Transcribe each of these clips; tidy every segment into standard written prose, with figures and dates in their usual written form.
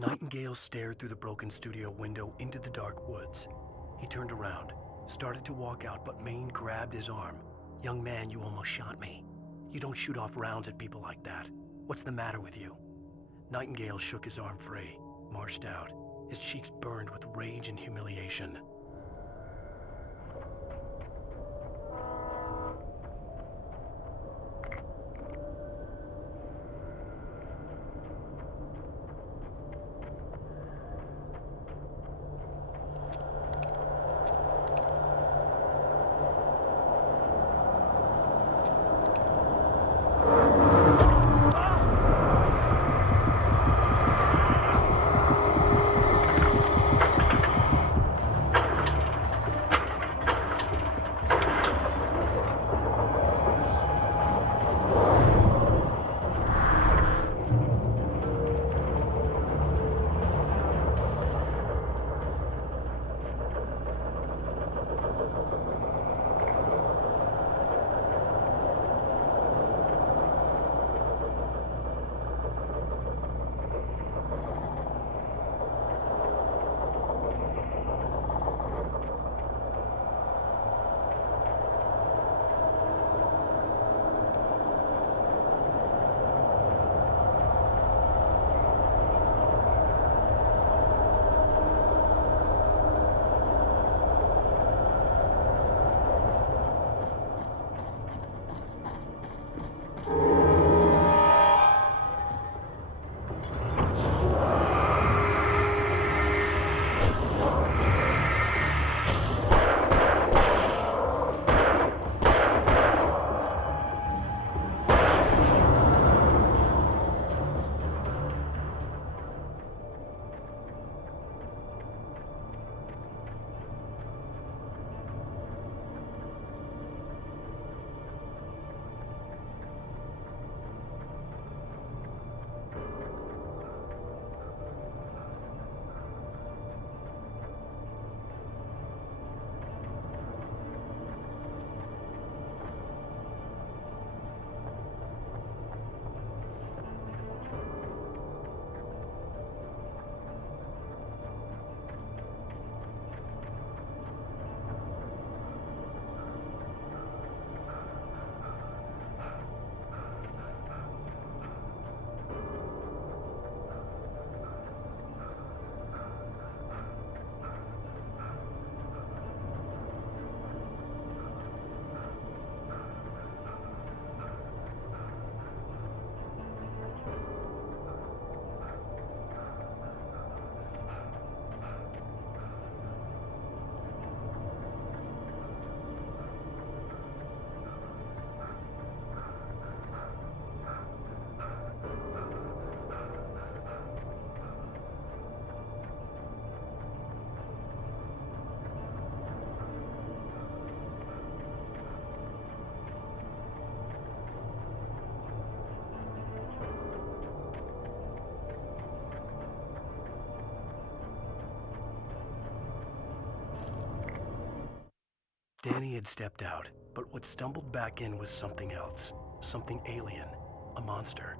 Nightingale stared through the broken studio window into the dark woods. He turned around, started to walk out, but Maine grabbed his arm. "Young man, you almost shot me. You don't shoot off rounds at people like that. What's the matter with you?" Nightingale shook his arm free, marched out. His cheeks burned with rage and humiliation. Danny had stepped out, but what stumbled back in was something else. Something alien. A monster.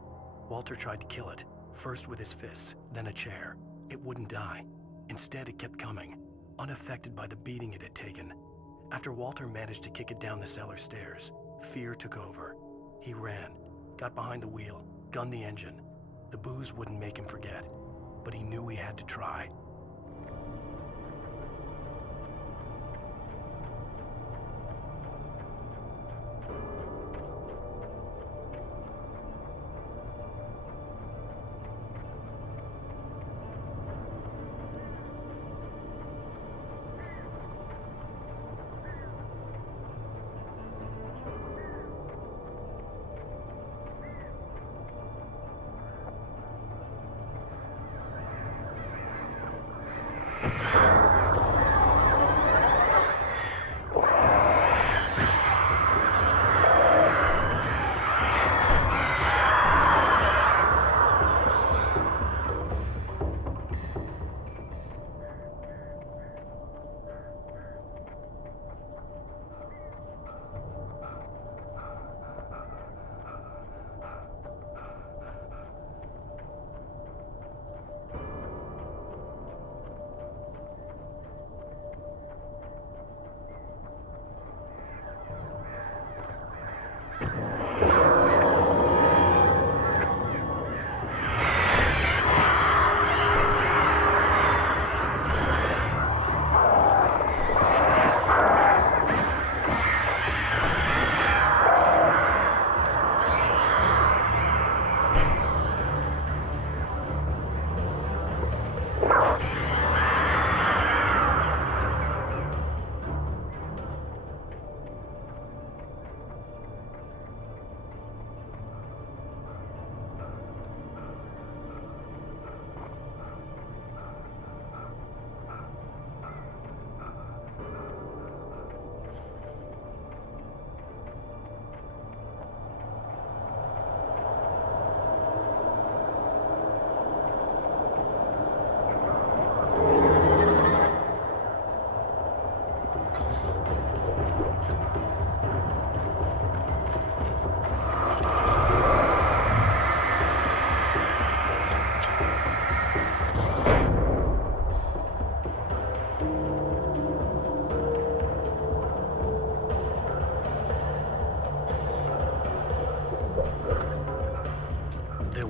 Walter tried to kill it, first with his fists, then a chair. It wouldn't die. Instead, it kept coming, unaffected by the beating it had taken. After Walter managed to kick it down the cellar stairs, fear took over. He ran, got behind the wheel, gunned the engine. The booze wouldn't make him forget, but he knew he had to try.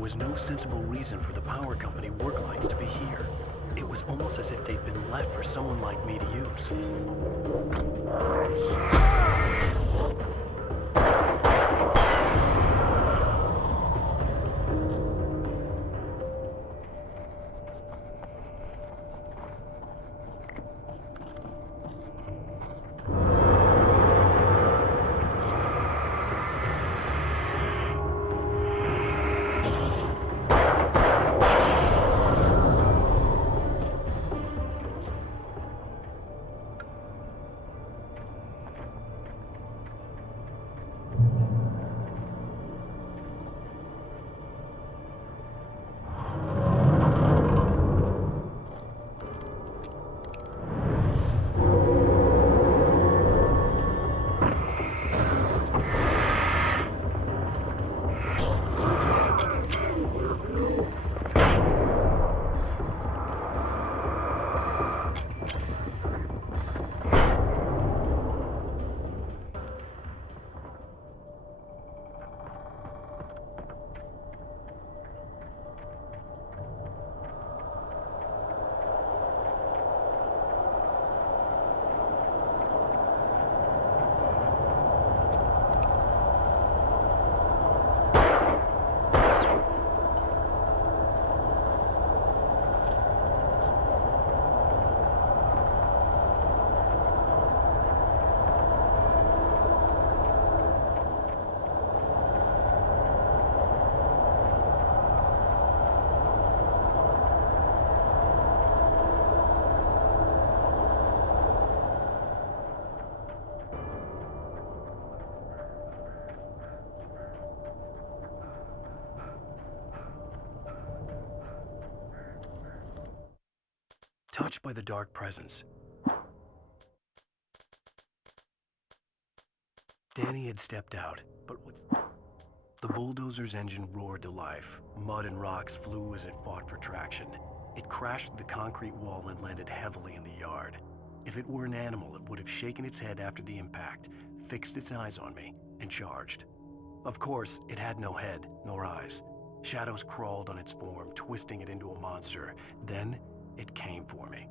was no sensible reason for the power company work lights to be here. It was almost as if they'd been left for someone like me to use. Touched by the dark presence, Danny had stepped out, but the bulldozer's engine roared to life. Mud and rocks flew as it fought for traction. It crashed through the concrete wall and landed heavily in the yard. If it were an animal, it would have shaken its head after the impact, fixed its eyes on me, and charged. Of course, it had no head, nor eyes. Shadows crawled on its form, twisting it into a monster. Then, it came for me.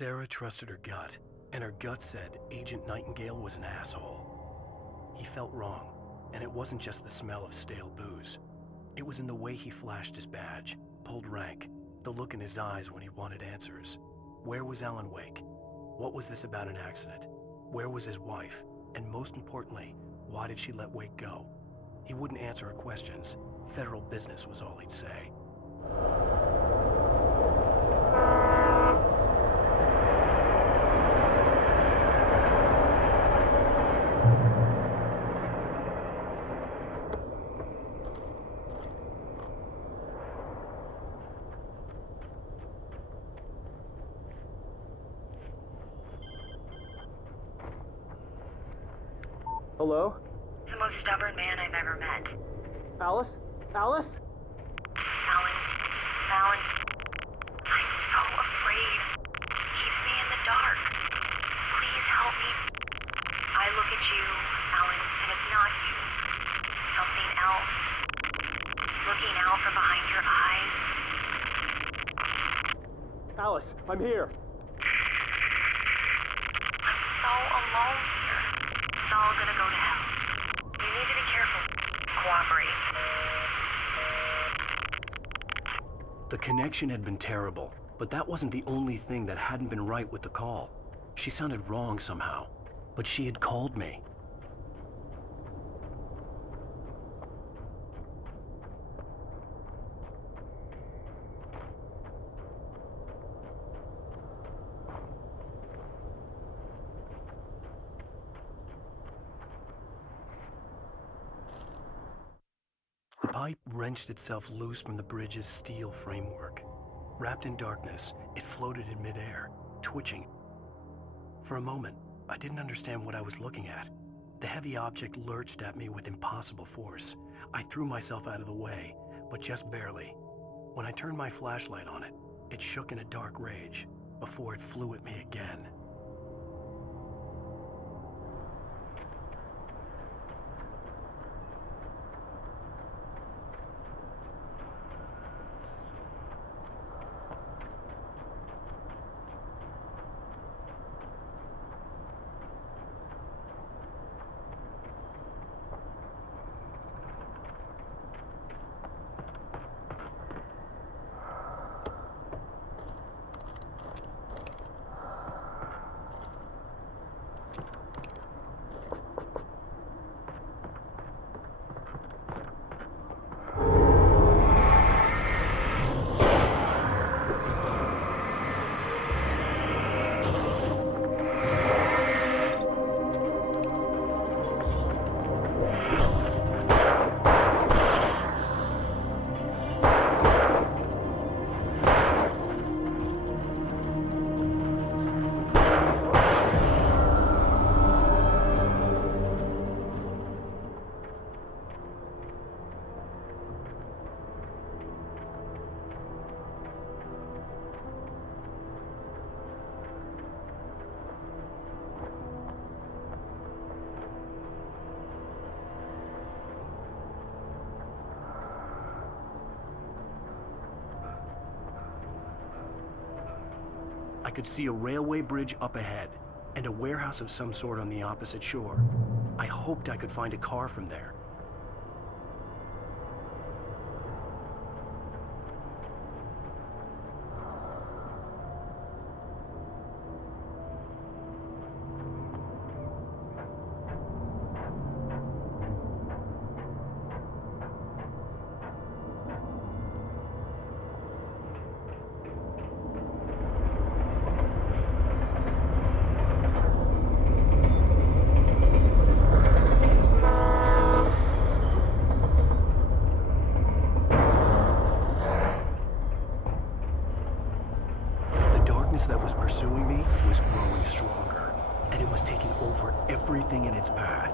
Sarah trusted her gut, and her gut said Agent Nightingale was an asshole. He felt wrong, and it wasn't just the smell of stale booze. It was in the way he flashed his badge, pulled rank, the look in his eyes when he wanted answers. Where was Alan Wake? What was this about an accident? Where was his wife? And most importantly, why did she let Wake go? He wouldn't answer her questions. Federal business was all he'd say. Hello? The most stubborn man I've ever met. Alice? Alice? Alan. I'm so afraid. Keeps me in the dark. Please help me. I look at you, Alan, and it's not you. Something else. Looking out from behind your eyes. Alice, I'm here. I'm so alone here. It's all gonna go to hell. You need to be careful. Cooperate. The connection had been terrible, but that wasn't the only thing that hadn't been right with the call. She sounded wrong somehow, but she had called me. pipe wrenched itself loose from the bridge's steel framework. Wrapped in darkness, it floated in midair, twitching. For a moment, I didn't understand what I was looking at. The heavy object lurched at me with impossible force. I threw myself out of the way, but just barely. When I turned my flashlight on it, it shook in a dark rage before it flew at me again. I could see a railway bridge up ahead, and a warehouse of some sort on the opposite shore. I hoped I could find a car from there. That was pursuing me was growing stronger, and it was taking over everything in its path.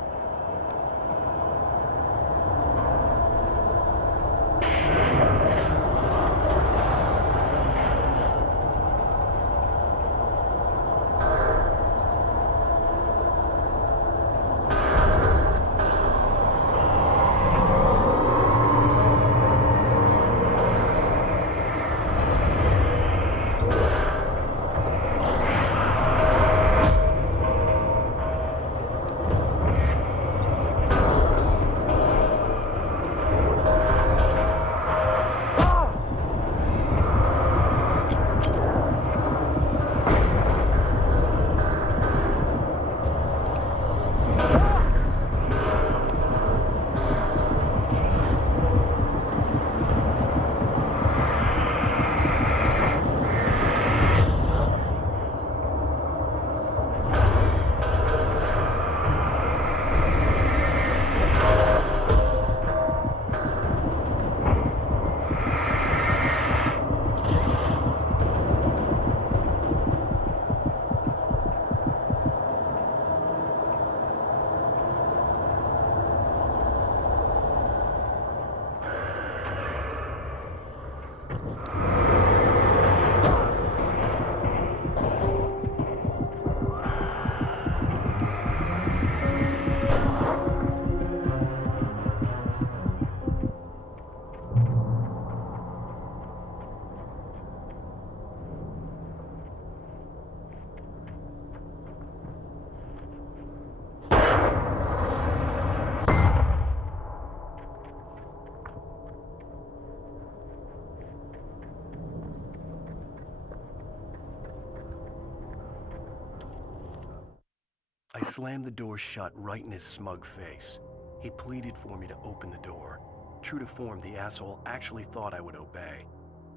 I slammed the door shut right in his smug face. He pleaded for me to open the door. True to form, the asshole actually thought I would obey.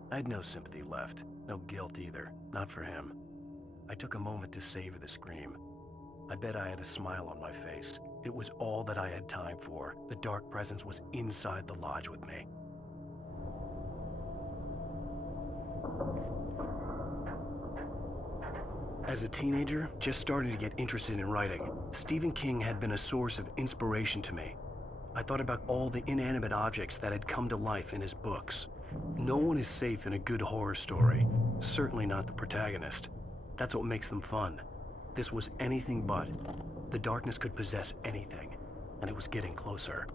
I had no sympathy left, no guilt either, not for him. I took a moment to savor the scream. I bet I had a smile on my face, It was all that I had time for. The dark presence was inside the lodge with me. As a teenager, just starting to get interested in writing, Stephen King had been a source of inspiration to me. I thought about all the inanimate objects that had come to life in his books. No one is safe in a good horror story, certainly not the protagonist. That's what makes them fun. This was anything but. The darkness could possess anything, and it was getting closer.